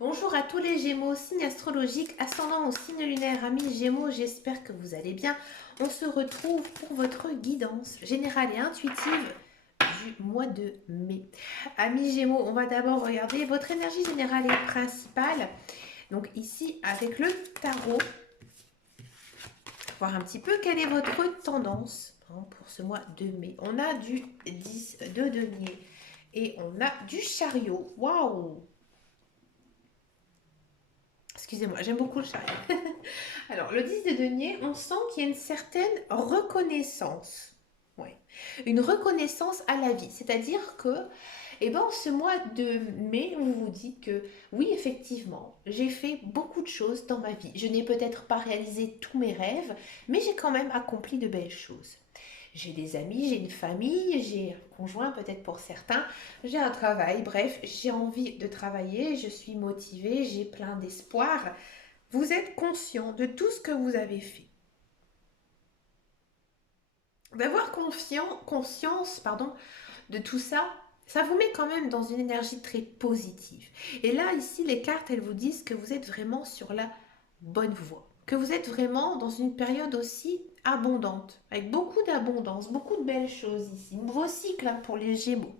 Bonjour à tous les Gémeaux, signe astrologique, ascendant au signe lunaire, amis Gémeaux, j'espère que vous allez bien. On se retrouve pour votre guidance générale et intuitive du mois de mai. Amis Gémeaux, on va d'abord regarder votre énergie générale et principale. Donc ici, avec le tarot, voir un petit peu quelle est votre tendance pour ce mois de mai. On a du 10 de denier et on a du chariot. Waouh! Excusez-moi, j'aime beaucoup le chariot. Alors, le 10 de denier, on sent qu'il y a une certaine reconnaissance. Ouais. Une reconnaissance à la vie. C'est-à-dire que, ce mois de mai, vous vous dites que, oui, effectivement, j'ai fait beaucoup de choses dans ma vie. Je n'ai peut-être pas réalisé tous mes rêves, mais j'ai quand même accompli de belles choses. J'ai des amis, j'ai une famille, j'ai un conjoint peut-être pour certains, j'ai un travail, bref, j'ai envie de travailler, je suis motivée, j'ai plein d'espoir. Vous êtes conscient de tout ce que vous avez fait. D'avoir conscience de tout ça, ça vous met quand même dans une énergie très positive. Et là, ici, les cartes, elles vous disent que vous êtes vraiment sur la bonne voie. Que vous êtes vraiment dans une période aussi abondante, avec beaucoup d'abondance, beaucoup de belles choses ici. Nouveau cycle pour les Gémeaux.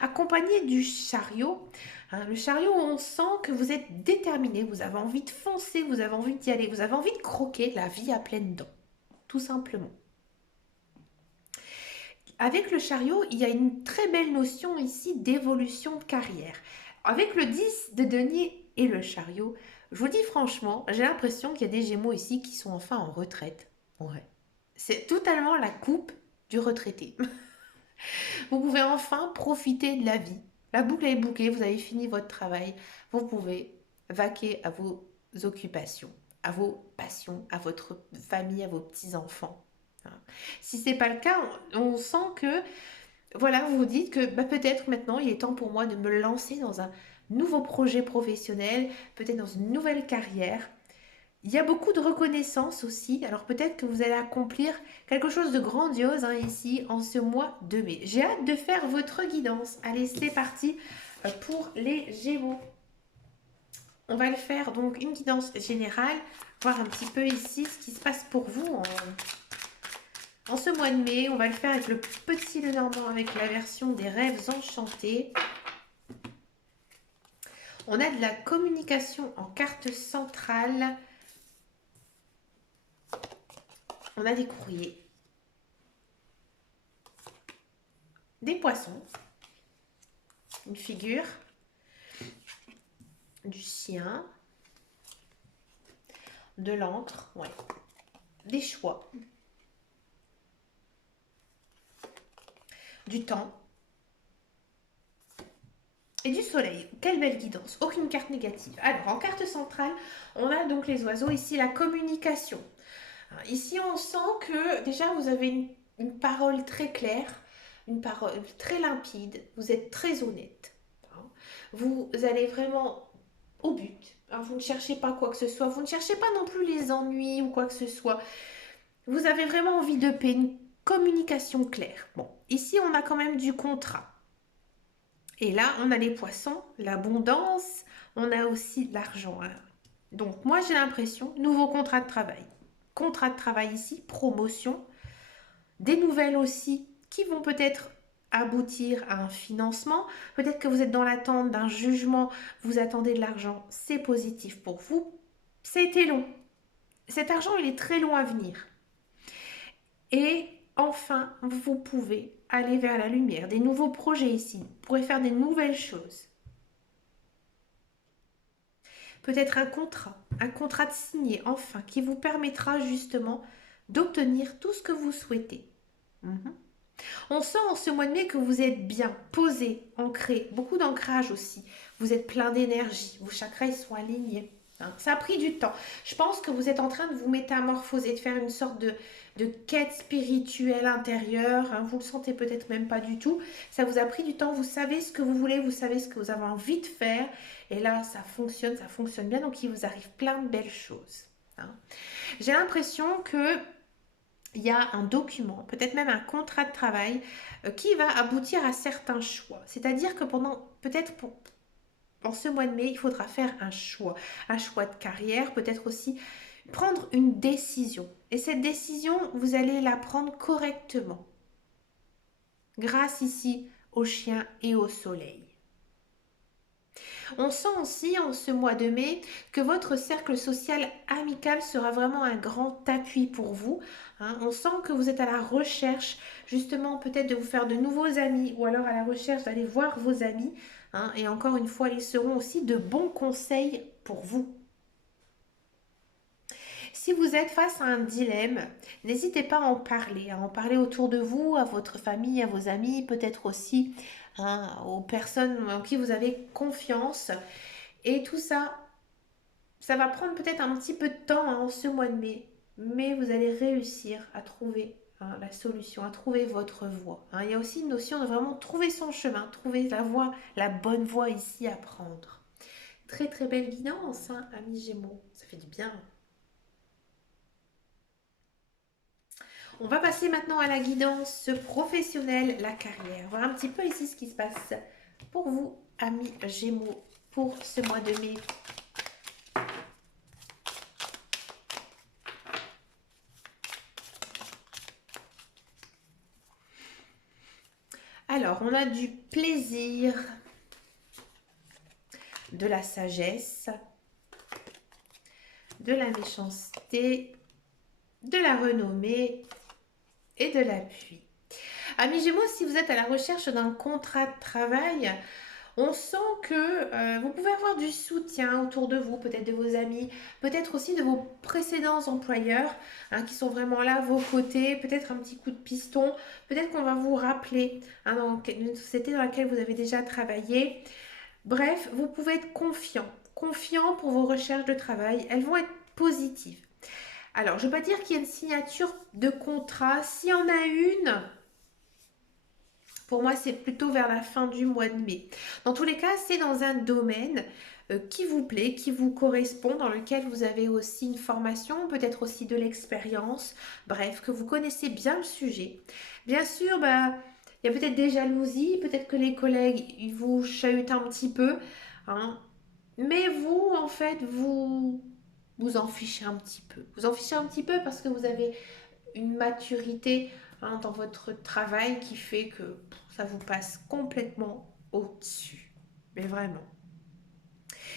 Accompagné du chariot, le chariot, on sent que vous êtes déterminé, vous avez envie de foncer, vous avez envie d'y aller, vous avez envie de croquer la vie à pleines dents, tout simplement. Avec le chariot, il y a une très belle notion ici d'évolution de carrière. Avec le 10 de denier et le chariot, je vous dis franchement, j'ai l'impression qu'il y a des Gémeaux ici qui sont enfin en retraite. Ouais. C'est totalement la coupe du retraité. Vous pouvez enfin profiter de la vie. La boucle est bouclée, vous avez fini votre travail. Vous pouvez vaquer à vos occupations, à vos passions, à votre famille, à vos petits-enfants. Si ce n'est pas le cas, on sent que, voilà, vous vous dites que peut-être maintenant il est temps pour moi de me lancer dans un nouveau projet professionnel, peut-être dans une nouvelle carrière. Il y a beaucoup de reconnaissance aussi, alors peut-être que vous allez accomplir quelque chose de grandiose ici en ce mois de mai. J'ai hâte de faire votre guidance. Allez, c'est parti pour les Gémeaux. On va le faire donc une guidance générale, voir un petit peu ici ce qui se passe pour vous en ce mois de mai. On va le faire avec le petit Lenormand, avec la version des rêves enchantés. On a de la communication en carte centrale. On a des courriers. Des poissons. Une figure. Du chien. De l'encre. Ouais. Des choix. Du temps. Et du soleil. Quelle belle guidance. Aucune carte négative. Alors, en carte centrale, on a donc les oiseaux. Ici, la communication. Ici, on sent que déjà, vous avez une parole très claire, une parole très limpide. Vous êtes très honnête. Vous allez vraiment au but. Vous ne cherchez pas quoi que ce soit. Vous ne cherchez pas non plus les ennuis ou quoi que ce soit. Vous avez vraiment envie de paix, une communication claire. Bon, ici, on a quand même du contrat. Et là, on a les poissons, l'abondance, on a aussi l'argent. Donc, moi, j'ai l'impression, nouveau contrat de travail. Contrat de travail ici, promotion. Des nouvelles aussi qui vont peut-être aboutir à un financement. Peut-être que vous êtes dans l'attente d'un jugement, vous attendez de l'argent, c'est positif pour vous. C'était long. Cet argent, il est très long à venir. Et enfin, vous pouvez aller vers la lumière, des nouveaux projets ici. Vous pourrez faire des nouvelles choses. Peut-être un contrat de signé, enfin, qui vous permettra justement d'obtenir tout ce que vous souhaitez. On sent en ce mois de mai que vous êtes bien posé, ancré, beaucoup d'ancrage aussi. Vous êtes plein d'énergie, vos chakras sont alignés. Ça a pris du temps. Je pense que vous êtes en train de vous métamorphoser, de faire une sorte de quête spirituelle intérieure. Vous le sentez peut-être même pas du tout. Ça vous a pris du temps. Vous savez ce que vous voulez, vous savez ce que vous avez envie de faire. Et là, ça fonctionne bien. Donc, il vous arrive plein de belles choses. J'ai l'impression que il y a un document, peut-être même un contrat de travail qui va aboutir à certains choix. C'est-à-dire que en ce mois de mai, il faudra faire un choix de carrière, peut-être aussi prendre une décision. Et cette décision, vous allez la prendre correctement, grâce ici au chien et au soleil. On sent aussi en ce mois de mai que votre cercle social amical sera vraiment un grand appui pour vous. Hein. On sent que vous êtes à la recherche justement peut-être de vous faire de nouveaux amis ou alors à la recherche d'aller voir vos amis. Hein. Et encore une fois, ils seront aussi de bons conseils pour vous. Si vous êtes face à un dilemme, n'hésitez pas à en parler autour de vous, à votre famille, à vos amis, peut-être aussi hein, aux personnes en qui vous avez confiance. Et tout ça, ça va prendre peut-être un petit peu de temps hein, ce mois de mai, mais vous allez réussir à trouver hein, la solution, à trouver votre voie. Hein. Il y a aussi une notion de vraiment trouver son chemin, trouver la voie, la bonne voie ici à prendre. Très très belle guidance, hein, amis Gémeaux, ça fait du bien. On va passer maintenant à la guidance professionnelle, la carrière. Voir un petit peu ici ce qui se passe pour vous, amis Gémeaux, pour ce mois de mai. Alors, on a du plaisir, de la sagesse, de la méchanceté, de la renommée et de l'appui. Amis Gémeaux, si vous êtes à la recherche d'un contrat de travail, on sent que vous pouvez avoir du soutien autour de vous, peut-être de vos amis, peut-être aussi de vos précédents employeurs hein, qui sont vraiment là à vos côtés, peut-être un petit coup de piston, peut-être qu'on va vous rappeler hein, dans une société dans laquelle vous avez déjà travaillé. Bref, vous pouvez être confiant pour vos recherches de travail, elles vont être positives. Alors, je ne veux pas dire qu'il y a une signature de contrat, s'il y en a une, pour moi, c'est plutôt vers la fin du mois de mai. Dans tous les cas, c'est dans un domaine qui vous plaît, qui vous correspond, dans lequel vous avez aussi une formation, peut-être aussi de l'expérience, bref, que vous connaissez bien le sujet. Bien sûr, bah, il y a peut-être des jalousies, peut-être que les collègues ils vous chahutent un petit peu, hein, mais vous, en fait, vous en fichez un petit peu. Vous en fichez un petit peu parce que vous avez une maturité hein, dans votre travail qui fait que ça vous passe complètement au-dessus. Mais vraiment.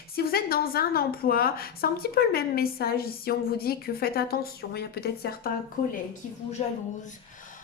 Si vous êtes dans un emploi, c'est un petit peu le même message ici. On vous dit que faites attention, il y a peut-être certains collègues qui vous jalousent,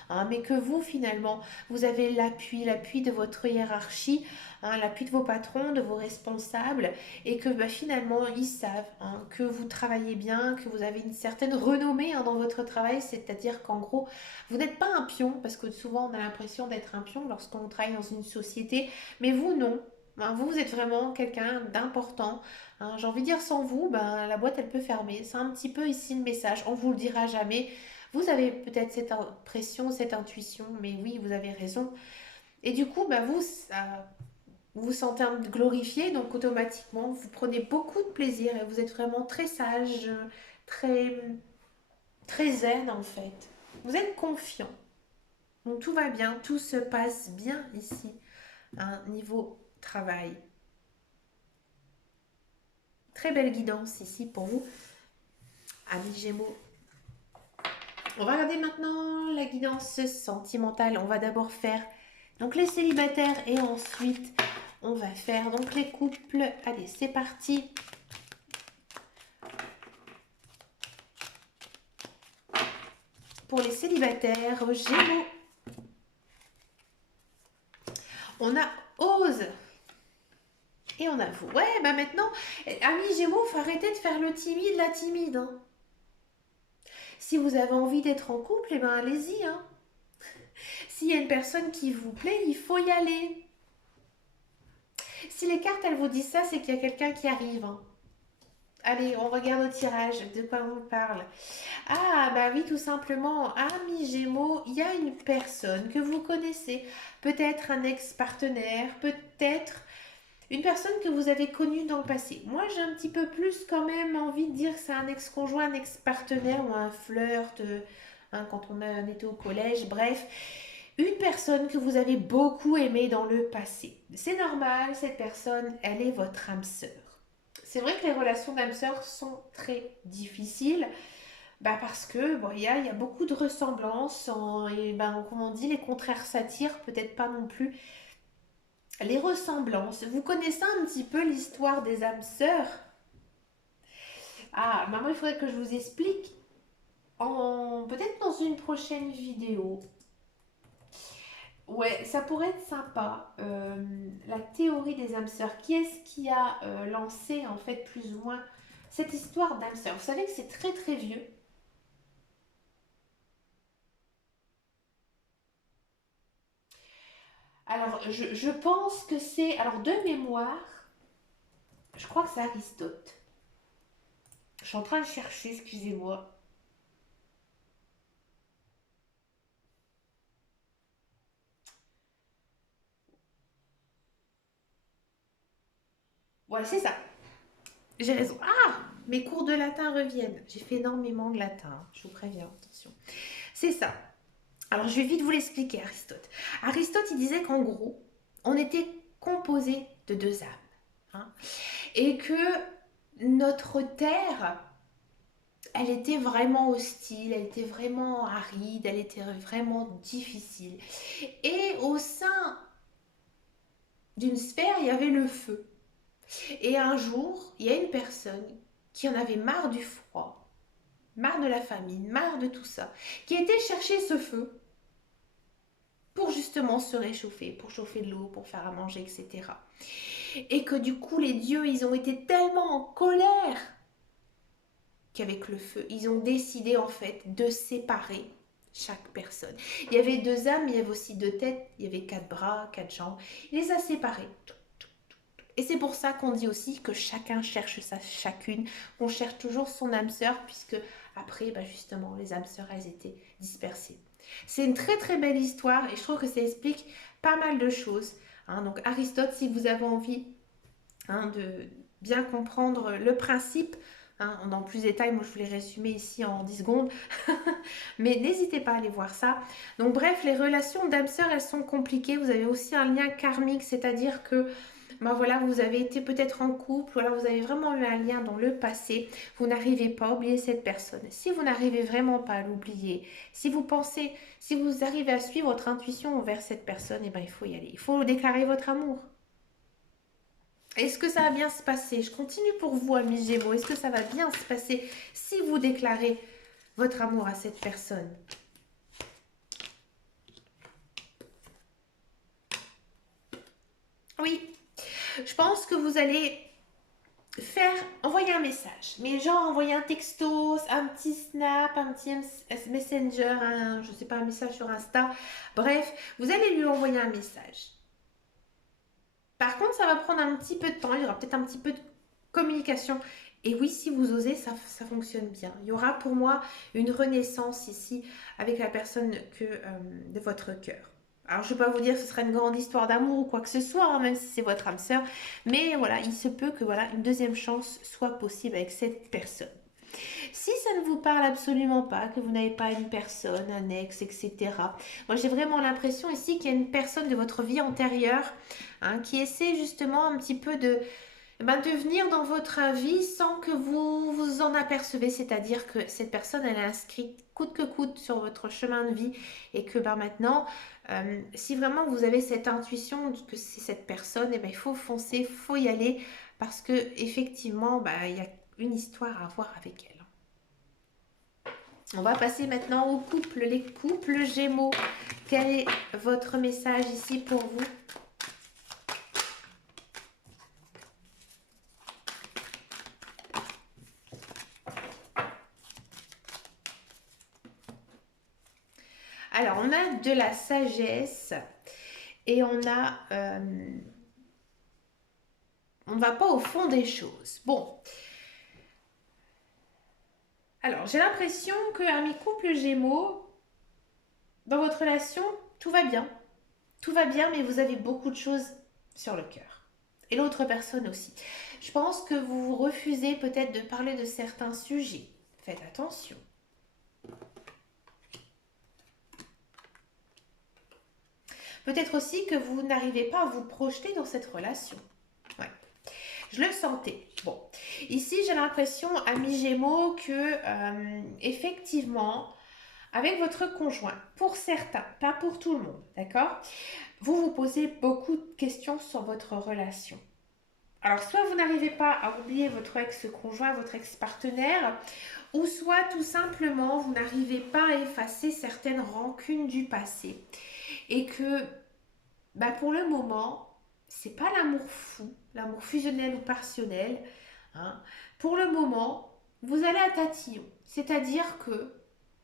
hein, mais que vous, finalement, vous avez l'appui de votre hiérarchie, hein, l'appui de vos patrons, de vos responsables, et que bah, finalement, ils savent hein, que vous travaillez bien, que vous avez une certaine renommée hein, dans votre travail, c'est-à-dire qu'en gros, vous n'êtes pas un pion, parce que souvent, on a l'impression d'être un pion lorsqu'on travaille dans une société, mais vous, non. Hein, vous êtes vraiment quelqu'un d'important. Hein, j'ai envie de dire, sans vous, ben, la boîte, elle peut fermer. C'est un petit peu ici le message. On vous le dira jamais. Vous avez peut-être cette impression, cette intuition, mais oui, vous avez raison. Et du coup, bah, vous vous sentez glorifié, donc automatiquement, vous prenez beaucoup de plaisir et vous êtes vraiment très sage, très, très zen en fait. Vous êtes confiant. Donc tout va bien, tout se passe bien ici, à un niveau travail. Très belle guidance ici pour vous, amis Gémeaux. On va regarder maintenant la guidance sentimentale. On va d'abord faire donc les célibataires et ensuite on va faire donc les couples. Allez, c'est parti. Pour les célibataires, Gémeaux, on a Ose et on a vous. Ouais, bah maintenant, amis Gémeaux, faut arrêter de faire le timide, la timide. Hein. Si vous avez envie d'être en couple, eh ben allez-y. Hein. S'il y a une personne qui vous plaît, il faut y aller. Si les cartes, elles vous disent ça, c'est qu'il y a quelqu'un qui arrive. Hein. Allez, on regarde au tirage. De quoi on parle? Ah, bah oui, tout simplement. Ami Gémeaux, il y a une personne que vous connaissez. Peut-être un ex-partenaire, peut-être une personne que vous avez connue dans le passé. Moi, j'ai un petit peu plus quand même envie de dire que c'est un ex-conjoint, un ex-partenaire ou un flirt hein, quand on était au collège. Bref, une personne que vous avez beaucoup aimée dans le passé. C'est normal, cette personne, elle est votre âme sœur. C'est vrai que les relations d'âme sœur sont très difficiles, parce que bon, il y a beaucoup de ressemblances, et comme on dit, les contraires s'attirent, peut-être pas non plus les ressemblances. Vous connaissez un petit peu l'histoire des âmes sœurs? Ah, moi il faudrait que je vous explique peut-être dans une prochaine vidéo. Ouais, ça pourrait être sympa. La théorie des âmes sœurs. Qui est-ce qui a lancé en fait plus ou moins cette histoire d'âmes sœurs? Vous savez que c'est très très vieux. Alors, je pense que c'est... Alors, de mémoire, je crois que c'est Aristote. Je suis en train de chercher, excusez-moi. Ouais, c'est ça. J'ai raison. Ah, mes cours de latin reviennent. J'ai fait énormément de latin, hein, je vous préviens, attention. C'est ça. Alors, je vais vite vous l'expliquer, Aristote. Aristote, il disait qu'en gros, on était composé de deux âmes, hein, et que notre terre, elle était vraiment hostile, elle était vraiment aride, elle était vraiment difficile. Et au sein d'une sphère, il y avait le feu. Et un jour, il y a une personne qui en avait marre du froid, marre de la famine, marre de tout ça, qui était chercher ce feu pour justement se réchauffer, pour chauffer de l'eau, pour faire à manger, etc. Et que du coup, les dieux, ils ont été tellement en colère qu'avec le feu, ils ont décidé en fait de séparer chaque personne. Il y avait deux âmes, il y avait aussi deux têtes, il y avait quatre bras, quatre jambes. Il les a séparés. Et c'est pour ça qu'on dit aussi que chacun cherche sa chacune. On cherche toujours son âme sœur, puisque après, justement, les âmes sœurs, elles étaient dispersées. C'est une très très belle histoire et je trouve que ça explique pas mal de choses, hein. Donc Aristote, si vous avez envie, hein, de bien comprendre le principe, hein, dans plus de détails, moi je vous l'ai résumé ici en 10 secondes, mais n'hésitez pas à aller voir ça. Donc bref, les relations d'âme sœur, elles sont compliquées. Vous avez aussi un lien karmique, c'est-à-dire que voilà, vous avez été peut-être en couple, ou alors vous avez vraiment eu un lien dans le passé, vous n'arrivez pas à oublier cette personne. Si vous n'arrivez vraiment pas à l'oublier, si vous pensez, si vous arrivez à suivre votre intuition envers cette personne, il faut y aller. Il faut déclarer votre amour. Est-ce que ça va bien se passer? Je continue pour vous, amis Gémeaux. Est-ce que ça va bien se passer si vous déclarez votre amour à cette personne? Oui, je pense que vous allez envoyer un message, mais genre envoyer un texto, un petit snap, un petit messenger, je sais pas, un message sur Insta. Bref, vous allez lui envoyer un message. Par contre, ça va prendre un petit peu de temps, il y aura peut-être un petit peu de communication. Et oui, si vous osez, ça fonctionne bien. Il y aura pour moi une renaissance ici avec la personne de votre cœur. Alors, je ne vais pas vous dire que ce sera une grande histoire d'amour ou quoi que ce soit, hein, même si c'est votre âme sœur. Mais voilà, il se peut que une deuxième chance soit possible avec cette personne. Si ça ne vous parle absolument pas, que vous n'avez pas une personne, un ex, etc. Moi, j'ai vraiment l'impression ici qu'il y a une personne de votre vie antérieure, hein, qui essaie justement un petit peu de venir dans votre vie sans que vous vous en apercevez. C'est-à-dire que cette personne, elle est inscrite coûte que coûte sur votre chemin de vie et que maintenant, si vraiment vous avez cette intuition que c'est cette personne, il faut foncer, il faut y aller parce que effectivement, il y a une histoire à avoir avec elle. On va passer maintenant aux couples, les couples Gémeaux. Quel est votre message ici pour vous? Alors, on a de la sagesse et on ne va pas au fond des choses. Bon. Alors, j'ai l'impression que ami couple Gémeaux, dans votre relation, tout va bien. Tout va bien, mais vous avez beaucoup de choses sur le cœur. Et l'autre personne aussi. Je pense que vous refusez peut-être de parler de certains sujets. Faites attention. Peut-être aussi que vous n'arrivez pas à vous projeter dans cette relation. Ouais. Je le sentais. Bon, ici j'ai l'impression, amis Gémeaux, que effectivement, avec votre conjoint, pour certains, pas pour tout le monde, d'accord? Vous vous posez beaucoup de questions sur votre relation. Alors, soit vous n'arrivez pas à oublier votre ex-conjoint, votre ex-partenaire, ou soit tout simplement vous n'arrivez pas à effacer certaines rancunes du passé. Et que bah, pour le moment, c'est pas l'amour fou, l'amour fusionnel ou partionnel, hein. Pour le moment, vous allez à tatillon. C'est-à-dire que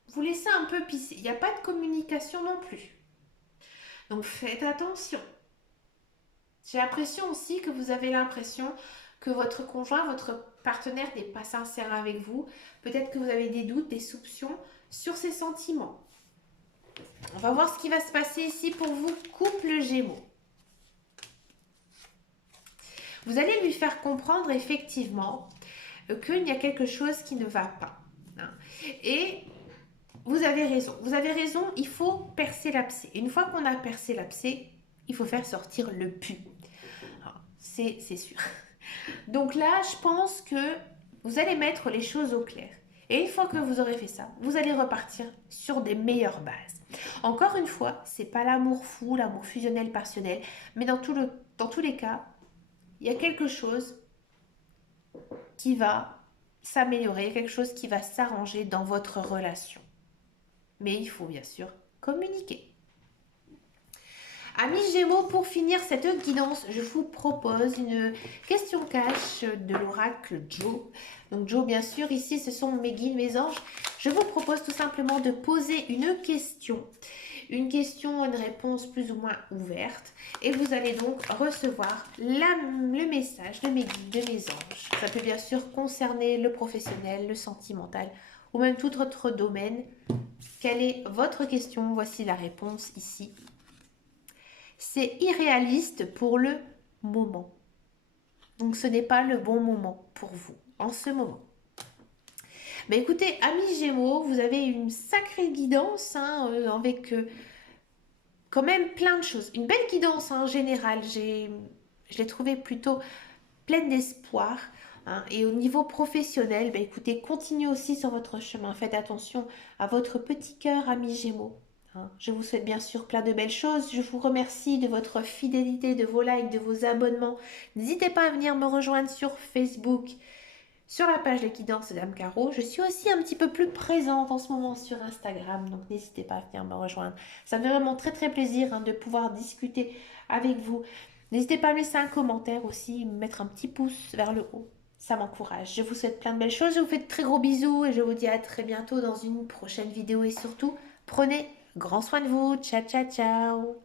vous laissez un peu pisser. Il n'y a pas de communication non plus. Donc faites attention. J'ai l'impression aussi que vous avez l'impression que votre conjoint, votre partenaire n'est pas sincère avec vous. Peut-être que vous avez des doutes, des soupçons sur ses sentiments. On va voir ce qui va se passer ici pour vous, couple Gémeaux. Vous allez lui faire comprendre effectivement qu'il y a quelque chose qui ne va pas, hein. Et vous avez raison. Vous avez raison, il faut percer l'abcès. Une fois qu'on a percé l'abcès, il faut faire sortir le pus. C'est sûr. Donc là, je pense que vous allez mettre les choses au clair. Et une fois que vous aurez fait ça, vous allez repartir sur des meilleures bases. Encore une fois, c'est pas l'amour fou, l'amour fusionnel, partionnel, mais dans tous les cas, il y a quelque chose qui va s'améliorer, quelque chose qui va s'arranger dans votre relation. Mais il faut bien sûr communiquer. Amis Gémeaux, pour finir cette guidance, je vous propose une question cash de l'oracle Joe. Donc Joe, bien sûr, ici, ce sont mes guides, mes anges. Je vous propose tout simplement de poser une question, une réponse plus ou moins ouverte. Et vous allez donc recevoir le message de mes guides, de mes anges. Ça peut bien sûr concerner le professionnel, le sentimental ou même tout autre domaine. Quelle est votre question? Voici la réponse ici. C'est irréaliste pour le moment. Donc ce n'est pas le bon moment pour vous en ce moment. Mais écoutez, amis Gémeaux, vous avez une sacrée guidance hein, avec quand même plein de choses. Une belle guidance en général. Je l'ai trouvée plutôt pleine d'espoir. Hein. Et au niveau professionnel, bah, écoutez, continuez aussi sur votre chemin. Faites attention à votre petit cœur, amis Gémeaux. Je vous souhaite bien sûr plein de belles choses. Je vous remercie de votre fidélité, de vos likes, de vos abonnements. N'hésitez pas à venir me rejoindre sur Facebook, sur la page de Guidance de Dame Caro. Je suis aussi un petit peu plus présente en ce moment sur Instagram, donc n'hésitez pas à venir me rejoindre. Ça me fait vraiment très très plaisir hein, de pouvoir discuter avec vous. N'hésitez pas à me laisser un commentaire aussi, me mettre un petit pouce vers le haut. Ça m'encourage. Je vous souhaite plein de belles choses. Je vous fais de très gros bisous et je vous dis à très bientôt dans une prochaine vidéo. Et surtout, prenez grand soin de vous. Ciao, ciao, ciao.